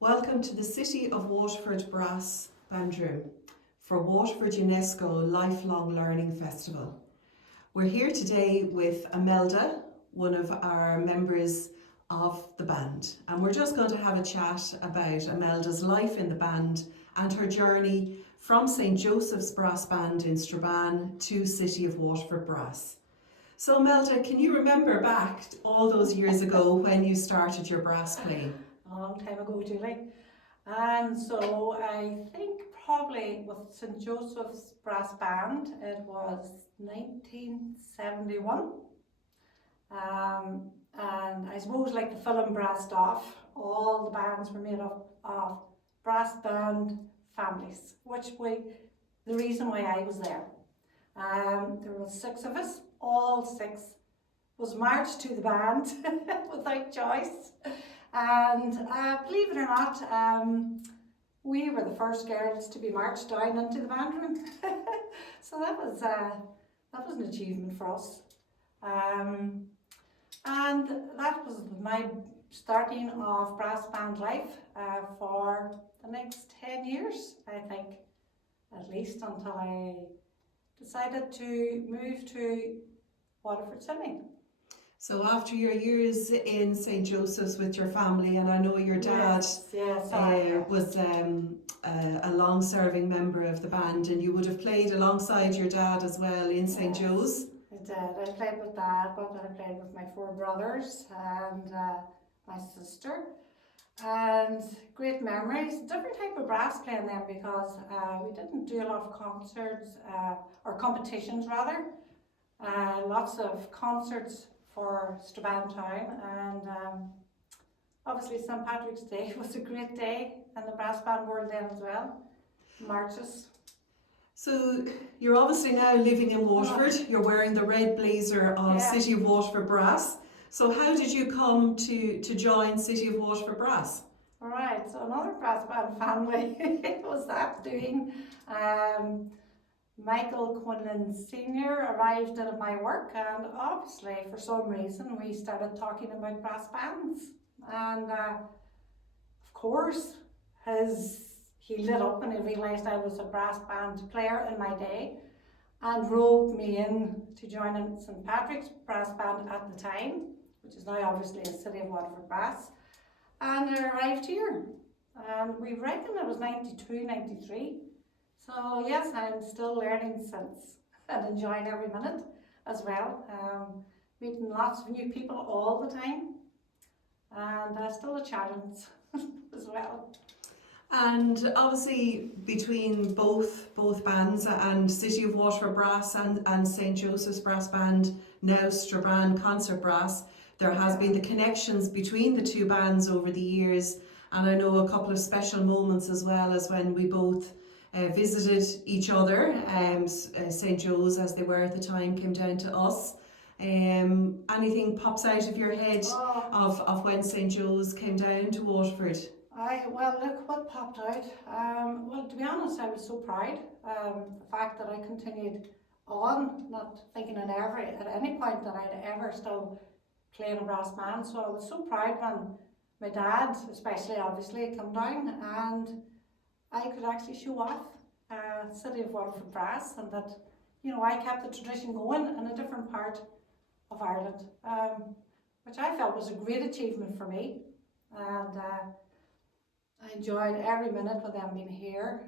Welcome to the City of Waterford Brass Bandroom for Waterford UNESCO Lifelong Learning Festival. We're here today with Imelda, one of our members of the band, and we're just going to have a chat about Imelda's life in the band and her journey from St. Joseph's Brass Band in Strabane to City of Waterford Brass. So Imelda, can you remember back all those years ago when you started your brass playing? A long time ago, Julie. And so I think probably with St. Joseph's Brass Band, it was 1971. And I suppose like the film Brassed Off, all the bands were made up of brass band families, the reason why I was there. There were 6 of us, all 6 was marched to the band without choice. And believe it or not, we were the first girls to be marched down into the band room. So that was an achievement for us. And that was my starting of brass band life for the next 10 years, I think, at least, until I decided to move to Waterford City. So after your years in St. Joseph's with your family, and I know your dad was a long-serving member of the band, and you would have played alongside your dad as well in St. Joe's. I did. I played with Dad, but I played with my 4 brothers and my sister. And great memories. Different type of brass playing then, because we didn't do a lot of concerts, or competitions rather. Lots of concerts for Strabane Town, and obviously St. Patrick's Day was a great day in the brass band world then as well. Marches. So you're obviously now living in Waterford. You're wearing the red blazer of City of Waterford Brass. So how did you come to join City of Waterford Brass? Alright, so another brass band family was that doing. Michael Quinlan Sr. arrived at my work, and obviously for some reason we started talking about brass bands, and of course he lit up when he realised I was a brass band player in my day, and roped me in to join in St. Patrick's Brass Band at the time, which is now obviously a City of Waterford Brass, and I arrived here, and we reckon it was 92, 93. So yes, I'm still learning since and enjoying every minute as well. Meeting lots of new people all the time, and still a challenge as well. And obviously between both bands and City of Waterford Brass and St. Joseph's Brass Band, now Strabane Concert Brass, there has been the connections between the 2 bands over the years, and I know a couple of special moments as well, as when we both visited each other. St. Joe's, as they were at the time, came down to us. Anything pops out of your head of when St. Joe's came down to Waterford? Well, look what popped out. Well, to be honest, I was so proud. The fact that I continued on, not thinking at any point that I'd ever still play in a brass band. So I was so proud when my dad, especially obviously, came down, and I could actually show off City of Waterford Brass, and that, you know, I kept the tradition going in a different part of Ireland, which I felt was a great achievement for me, and I enjoyed every minute with them being here.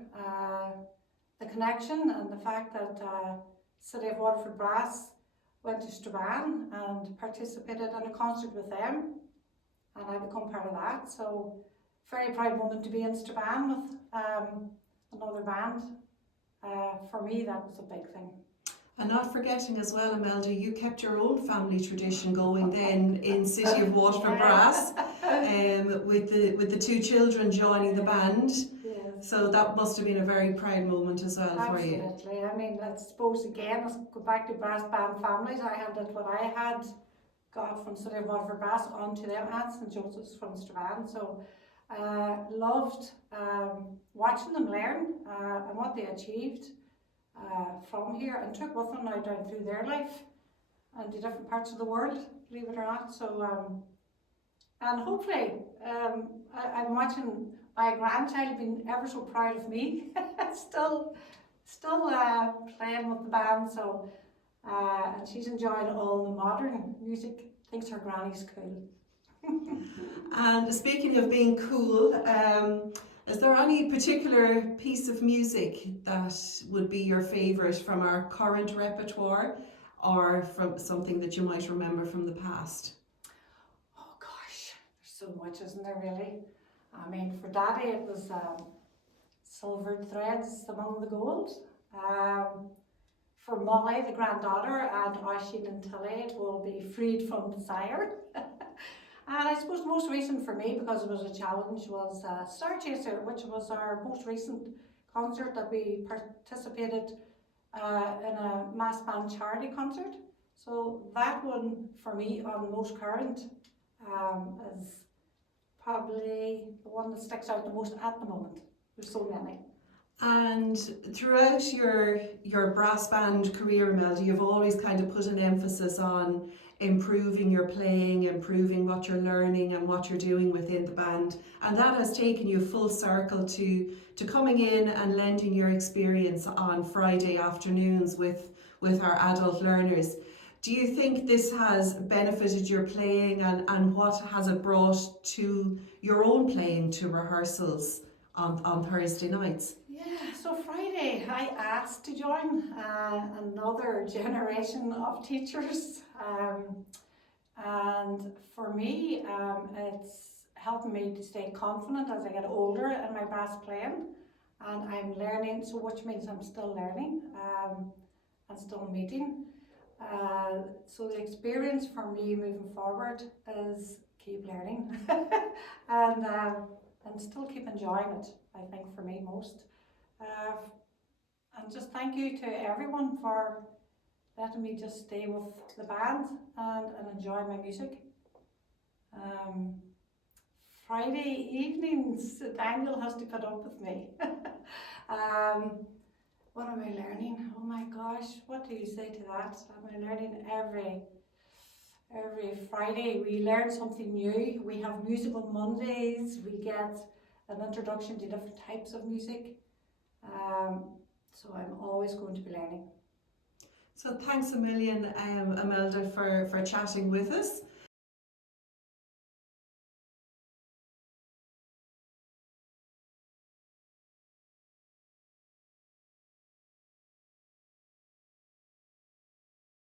The connection and the fact that City of Waterford Brass went to Strabane and participated in a concert with them, and I become part of that. So very proud moment to be in Strabane with another band. For me, that was a big thing. And not forgetting as well, Imelda, you kept your own family tradition going then in City of Waterford Brass, with the 2 children joining the band. Yes. So that must have been a very proud moment as well for you. Absolutely. I mean, I suppose again, let's go back to brass band families. I handed what I had got from City of Waterford Brass onto them at St. Joseph's from Strabane. So loved watching them learn and what they achieved from here, and took with them now down through their life and to different parts of the world, believe it or not. So and hopefully I'm watching my grandchild being ever so proud of me. still playing with the band, so and she's enjoying all the modern music, thinks her granny's cool. And speaking of being cool, is there any particular piece of music that would be your favourite from our current repertoire, or from something that you might remember from the past? Oh gosh, there's so much, isn't there really? I mean, for Daddy it was Silvered Threads Among the Gold. For Molly, the granddaughter, and Oisin and Tilly, it will be Freed from Desire. And I suppose most recent for me, because it was a challenge, was Star Chaser, which was our most recent concert that we participated in a mass band charity concert. So that one for me on most current is probably the one that sticks out the most at the moment. There's so many. And throughout your brass band career, Imelda, you've always kind of put an emphasis on improving your playing, improving what you're learning and what you're doing within the band. And that has taken you full circle to coming in and lending your experience on Friday afternoons with our adult learners. Do you think this has benefited your playing, and what has it brought to your own playing to rehearsals on Thursday nights? Yeah, so Friday I asked to join another generation of teachers, and for me it's helping me to stay confident as I get older in my brass playing, and I'm learning, so which means I'm still learning and still meeting. So the experience for me moving forward is keep learning and still keep enjoying it, I think, for me most. And just thank you to everyone for letting me just stay with the band and enjoy my music. Friday evenings, Daniel has to put up with me. What am I learning? Oh my gosh, what do you say to that? I'm learning every Friday. We learn something new. We have musical Mondays. We get an introduction to different types of music. So I'm always going to be learning. So thanks a million, Imelda, for chatting with us.